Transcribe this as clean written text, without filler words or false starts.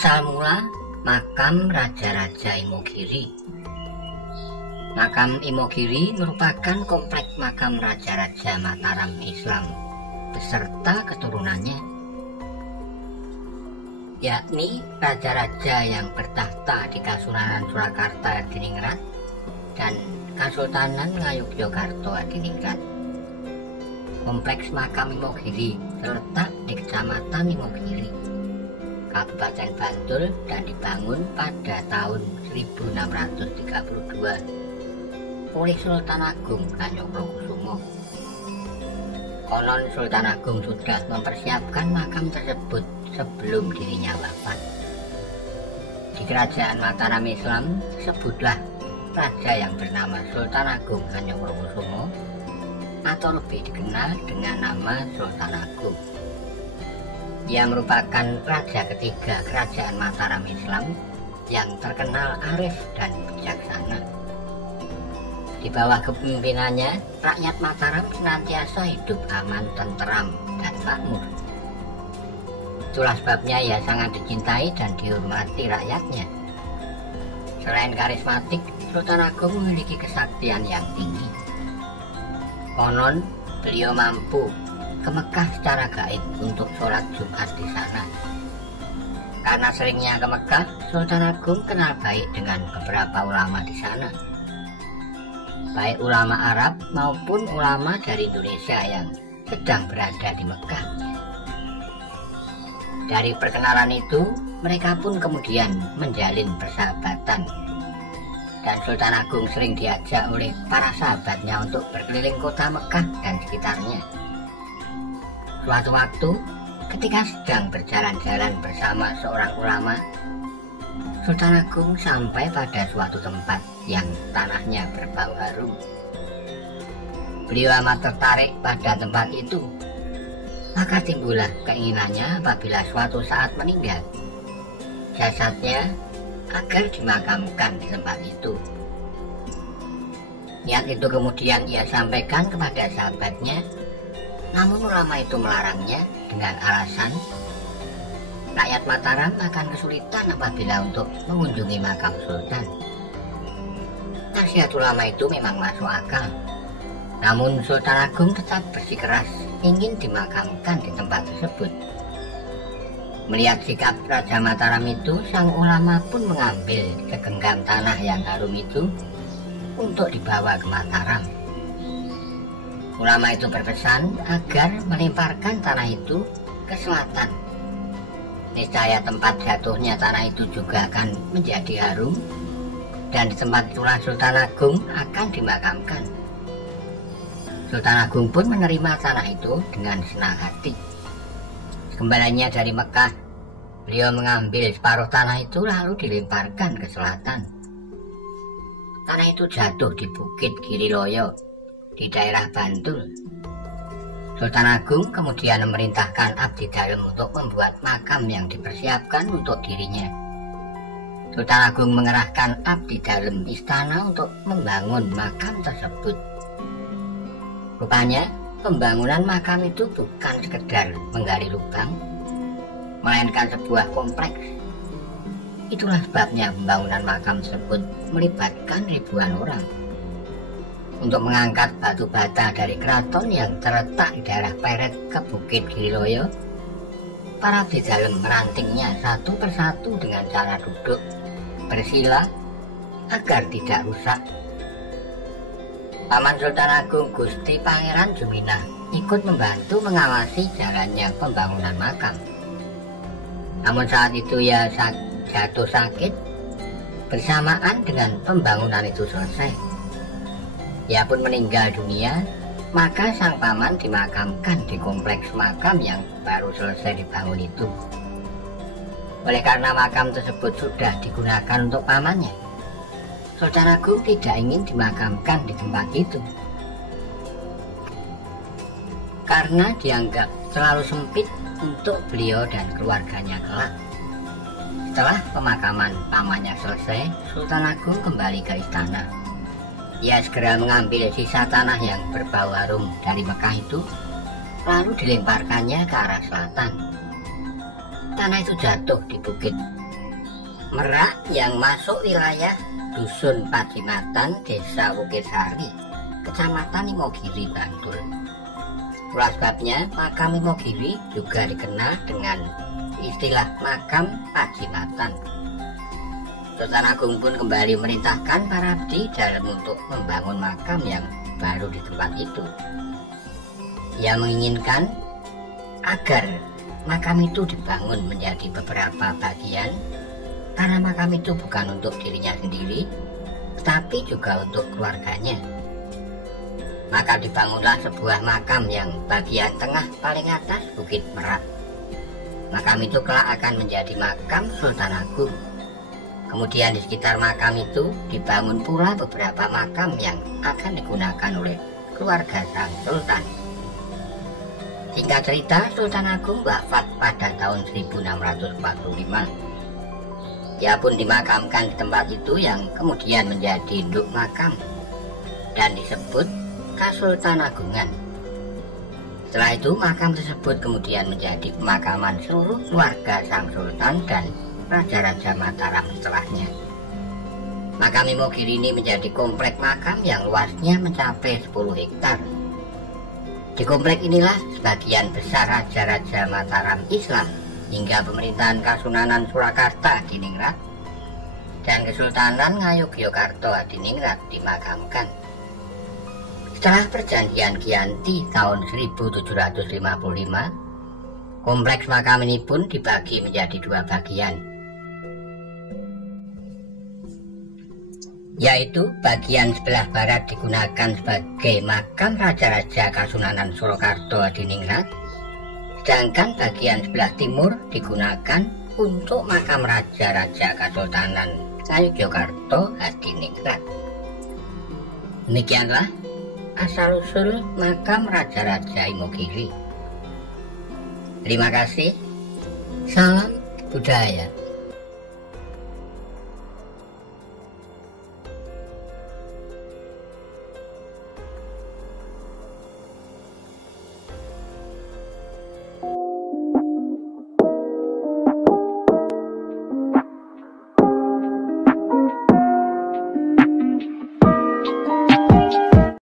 Asal mula makam Raja-Raja Imogiri. Makam Imogiri merupakan kompleks makam Raja-Raja Mataram Islam beserta keturunannya, yakni Raja-Raja yang bertahta di Kasunanan Surakarta Adiningrat dan Kasultanan Ngayogyakarta Adiningrat. Kompleks makam Imogiri terletak di Kecamatan Imogiri, Kabupaten Bantul, dan dibangun pada tahun 1632 oleh Sultan Agung Kanyoprokusumo. Konon Sultan Agung sudah mempersiapkan makam tersebut sebelum dirinya wafat. Di Kerajaan Mataram Islam sebutlah raja yang bernama Sultan Agung Kanyoprokusumo, atau lebih dikenal dengan nama Sultan Agung. Ia merupakan raja ketiga Kerajaan Mataram Islam yang terkenal arif dan bijaksana. Di bawah kepemimpinannya, rakyat Mataram senantiasa hidup aman, tenteram, dan makmur. Itulah sebabnya ia sangat dicintai dan dihormati rakyatnya. Selain karismatik, Sultan Agung memiliki kesaktian yang tinggi. Konon, beliau mampu ke Mekah secara gaib untuk sholat Jumat di sana. Karena seringnya ke Mekah, Sultan Agung kenal baik dengan beberapa ulama di sana, baik ulama Arab maupun ulama dari Indonesia yang sedang berada di Mekah. Dari perkenalan itu, mereka pun kemudian menjalin persahabatan, dan Sultan Agung sering diajak oleh para sahabatnya untuk berkeliling kota Mekah dan sekitarnya. Suatu waktu, ketika sedang berjalan-jalan bersama seorang ulama, Sultan Agung sampai pada suatu tempat yang tanahnya berbau harum. Beliau amat tertarik pada tempat itu, maka timbullah keinginannya apabila suatu saat meninggal, jasadnya agar dimakamkan di tempat itu. Niat itu kemudian ia sampaikan kepada sahabatnya, namun ulama itu melarangnya dengan alasan rakyat Mataram akan kesulitan apabila untuk mengunjungi makam sultan. Nasihat ulama itu memang masuk akal, namun Sultan Agung tetap bersikeras ingin dimakamkan di tempat tersebut. Melihat sikap Raja Mataram itu, sang ulama pun mengambil segenggam tanah yang harum itu untuk dibawa ke Mataram. Ulama itu berpesan agar melemparkan tanah itu ke selatan. Niscaya tempat jatuhnya tanah itu juga akan menjadi harum, dan di tempat itulah Sultan Agung akan dimakamkan. Sultan Agung pun menerima tanah itu dengan senang hati. Kembalinya dari Mekah, beliau mengambil separuh tanah itu lalu dilemparkan ke selatan. Tanah itu jatuh di Bukit Giriloyo di daerah Bantul. Sultan Agung kemudian memerintahkan abdi dalem untuk membuat makam yang dipersiapkan untuk dirinya. Sultan Agung mengerahkan abdi dalem istana untuk membangun makam tersebut. Rupanya, pembangunan makam itu bukan sekedar menggali lubang, melainkan sebuah kompleks. Itulah sebabnya pembangunan makam tersebut melibatkan ribuan orang. Untuk mengangkat batu bata dari keraton yang terletak di daerah Peret ke Bukit Giriloyo, para abdi dalem merantingnya satu persatu dengan cara duduk bersila agar tidak rusak. Paman Sultan Agung Gusti Pangeran Juminah ikut membantu mengawasi jalannya pembangunan makam. Namun saat itu ia jatuh sakit bersamaan dengan pembangunan itu selesai. Ia pun meninggal dunia, maka sang paman dimakamkan di kompleks makam yang baru selesai dibangun itu. Oleh karena makam tersebut sudah digunakan untuk pamannya, Sultan Agung tidak ingin dimakamkan di tempat itu karena dianggap terlalu sempit untuk beliau dan keluarganya kelak. Setelah pemakaman pamannya selesai, Sultan Agung kembali ke istana. Ia segera mengambil sisa tanah yang berbau harum dari Mekah itu, lalu dilemparkannya ke arah selatan. Tanah itu jatuh di Bukit Merak yang masuk wilayah Dusun Pacimatan, Desa Wukir-Sari, Kecamatan Imogiri, Bantul. Itulah sebabnya makam Imogiri juga dikenal dengan istilah makam Pacimatan. Sultan Agung pun kembali merintahkan para abdi dalam untuk membangun makam yang baru di tempat itu. Ia menginginkan agar makam itu dibangun menjadi beberapa bagian, karena makam itu bukan untuk dirinya sendiri, tetapi juga untuk keluarganya. Maka dibangunlah sebuah makam yang bagian tengah paling atas Bukit Merak. Makam itu kelak akan menjadi makam Sultan Agung. Kemudian di sekitar makam itu dibangun pula beberapa makam yang akan digunakan oleh keluarga sang sultan. Singkat cerita, Sultan Agung wafat pada tahun 1645. Ia pun dimakamkan di tempat itu yang kemudian menjadi induk makam dan disebut Kasultanagungan. Setelah itu makam tersebut kemudian menjadi pemakaman seluruh keluarga sang sultan dan raja-raja Mataram setelahnya. Makam Imogiri ini menjadi komplek makam yang luasnya mencapai 10 hektar. Di komplek inilah sebagian besar raja-raja Mataram Islam hingga pemerintahan Kasunanan Surakarta Hadiningrat dan Kesultanan Ngayogyakarta Hadiningrat dimakamkan. Setelah perjanjian Giyanti tahun 1755, kompleks makam ini pun dibagi menjadi dua bagian, yaitu bagian sebelah barat digunakan sebagai makam raja-raja Kasunanan Surakarta Hadiningrat, sedangkan bagian sebelah timur digunakan untuk makam raja-raja Kesultanan Ngayogyakarta Hadiningrat. Demikianlah asal-usul makam raja-raja Imogiri. Terima kasih. Salam budaya.